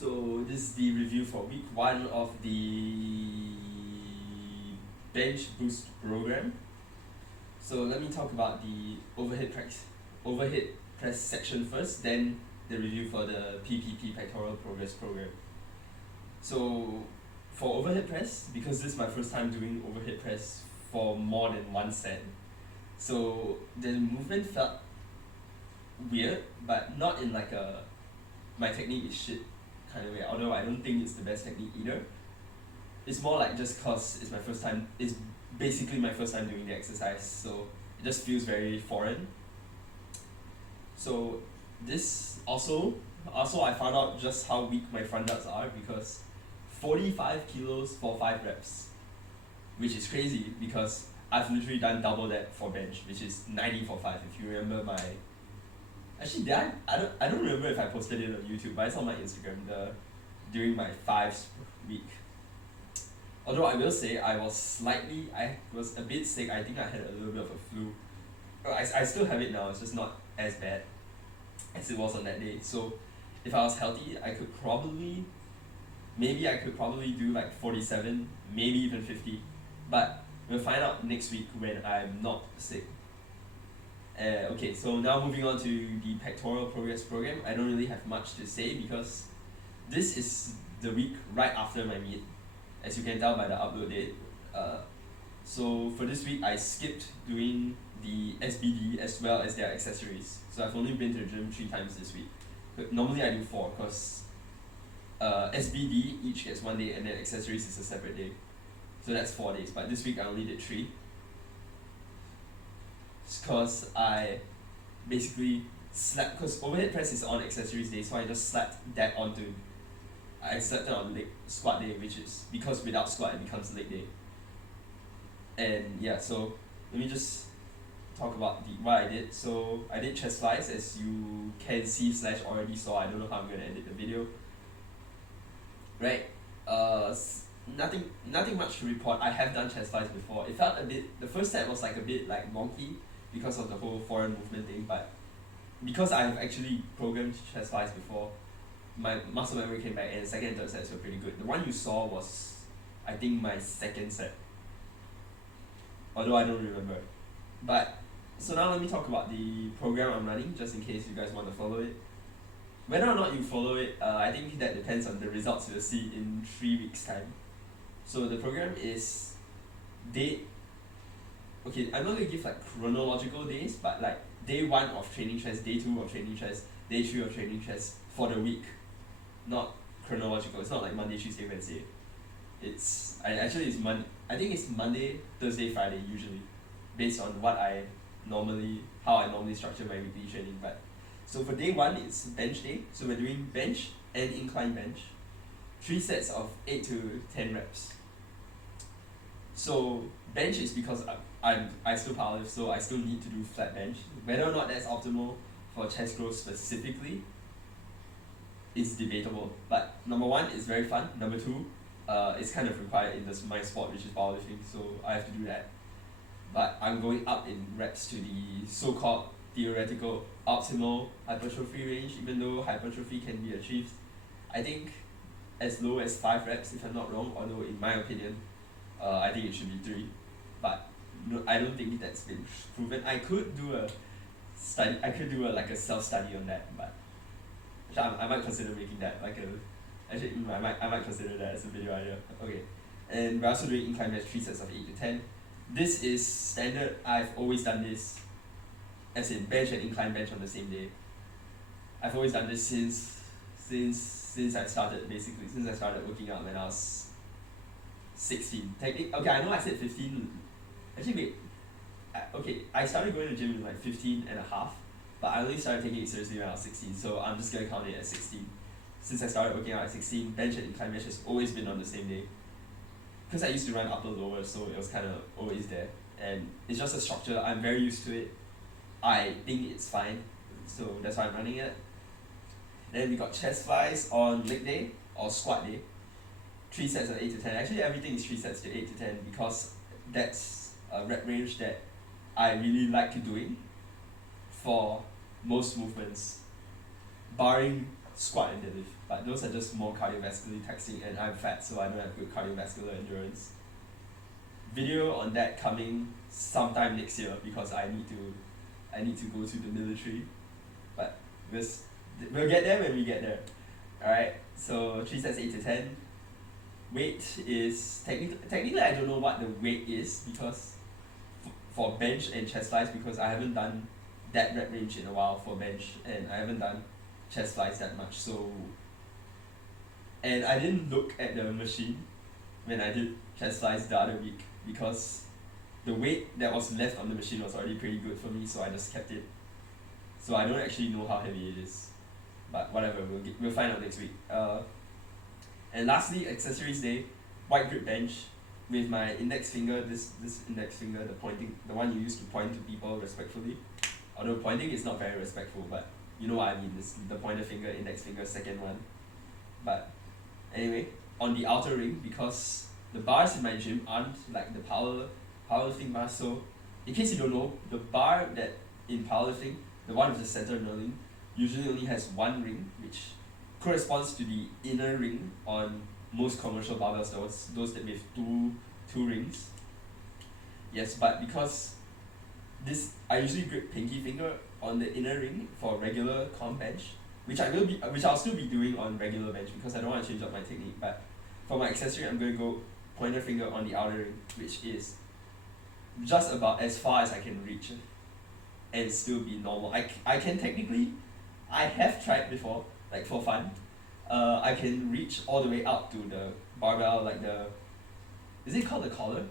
So this is the review for week 1 of the bench boost program. So let me talk about the overhead press section first, then the review for the PPP pectoral progress program. So for overhead press, because this is my first time doing overhead press for more than one set, so the movement felt weird, but not in like a my technique is shit kind of way, although I don't think it's the best technique either. It's more like just cause it's basically my first time doing the exercise, so it just feels very foreign. So this also I found out just how weak my front delts are, because 45 kilos for 5 reps, which is crazy because I've literally done double that for bench, which is 90 for 5. If you remember my actually did I don't remember if I posted it on YouTube, but it's on my Instagram during my 5s week. Although I will say I was a bit sick. I think I had a little bit of a flu. I still have it now, it's just not as bad as it was on that day. So if I was healthy, I could probably do like 47, maybe even 50. But we'll find out next week when I'm not sick. Okay, so now moving on to the pectoral progress program. I don't really have much to say because this is the week right after my meet, as you can tell by the upload date. So for this week, I skipped doing the SBD as well as their accessories. So I've only been to the gym 3 times this week. But normally I do 4 because SBD each gets 1 day and then accessories is a separate day. So that's 4 days. But this week I only did 3. Because I basically slapped, because overhead press is on accessories day, so I just slapped it on leg squat day, which is because without squat it becomes leg day. And yeah, so let me just talk about what I did. So I did chest flies, as you can see / already saw. I don't know how I'm gonna edit the video. Right. Nothing much to report. I have done chest flies before. It felt the first set was like a bit like wonky because of the whole foreign movement thing, but because I've actually programmed chest flies before, my muscle memory came back, and the second and third sets were pretty good. The one you saw was, I think, my second set, although I don't remember. But so now let me talk about the program I'm running, just in case you guys want to follow it. Whether or not you follow it, I think that depends on the results you'll see in 3 weeks' time. So the program is okay, I'm not going to give like chronological days, but like day 1 of training chest, day 2 of training chest, day 3 of training chest for the week. Not chronological. It's not like Monday, Tuesday, Wednesday. I think it's Monday, Thursday, Friday usually, based on how I normally structure my weekly training. But so for day 1, it's bench day. So we're doing bench and incline bench, 3 sets of 8 to 10 reps. So bench is because I still powerlift, so I still need to do flat bench. Whether or not that's optimal for chest growth specifically is debatable. But number 1, it's very fun. Number 2, it's kind of required in my sport, which is powerlifting, so I have to do that. But I'm going up in reps to the so-called theoretical optimal hypertrophy range, even though hypertrophy can be achieved, I think, as low as 5 reps, if I'm not wrong, although in my opinion, I think it should be 3. But no, I don't think that's been proven. I could do a self-study on that, but I might consider making that I might consider that as a video idea. Okay, and we're also doing incline bench 3 sets of 8 to 10. This is standard. I've always done this, as in bench and incline bench on the same day. I've always done this since I started working out when I was 16. Okay, I know I said 15. Actually, wait. I started going to the gym in like 15 and a half, but I only started taking it seriously when I was 16, so I'm just going to count it as 16. Since I started working out at 16, bench and incline bench has always been on the same day. Because I used to run upper lower, so it was kind of always there. And it's just a structure. I'm very used to it. I think it's fine, so that's why I'm running it. Then we got chest flies on leg day or squat day. 3 sets of 8 to 10. Actually, everything is 3 sets to 8 to 10 because that's a rep range that I really like doing for most movements, barring squat and deadlift, but those are just more cardiovascularly taxing, and I'm fat, so I don't have good cardiovascular endurance. Video on that coming sometime next year because I need to go to the military, but we'll get there when we get there. Alright, so 3 sets 8 to 10. Weight is technically I don't know what the weight is because for bench and chest flies, because I haven't done that rep range in a while for bench, and I haven't done chest flies that much, so, and I didn't look at the machine when I did chest flies the other week because the weight that was left on the machine was already pretty good for me, so I just kept it. So I don't actually know how heavy it is, but whatever, we'll find out next week. And lastly, accessories day, wide grip bench with my index finger, this index finger, the one you use to point to people respectfully. Although pointing is not very respectful, but you know what I mean, it's the pointer finger, index finger, second one. But anyway, on the outer ring, because the bars in my gym aren't like the powerlifting bars, so in case you don't know, the bar that in powerlifting, the one with the center knurling, usually only has one ring, which corresponds to the inner ring on most commercial barbells, those that with two rings. Yes, but because I usually grip pinky finger on the inner ring for regular comp bench, which I'll still be doing on regular bench because I don't want to change up my technique. But for my accessory, I'm going to go pointer finger on the outer ring, which is just about as far as I can reach and still be normal. I can technically, I have tried before, like for fun. I can reach all the way up to the barbell, like is it called the collar?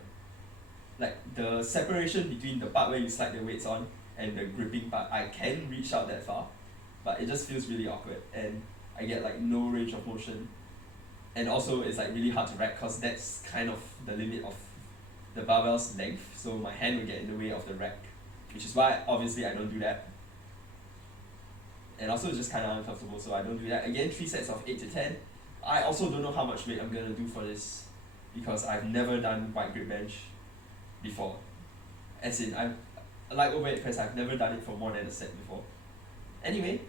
Like the separation between the part where you slide the weights on and the gripping part. I can reach out that far, but it just feels really awkward, and I get like no range of motion. And also it's like really hard to rack because that's kind of the limit of the barbell's length, so my hand will get in the way of the rack, which is why obviously I don't do that. And also it's just kind of uncomfortable, so I don't do that. Again, 3 sets of 8 to 10. I also don't know how much weight I'm going to do for this because I've never done wide grip bench before. As in, like overhead press, I've never done it for more than a set before. Anyway,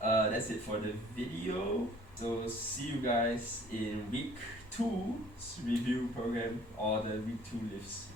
that's it for the video. So see you guys in week 2's review program or the week 2 lifts.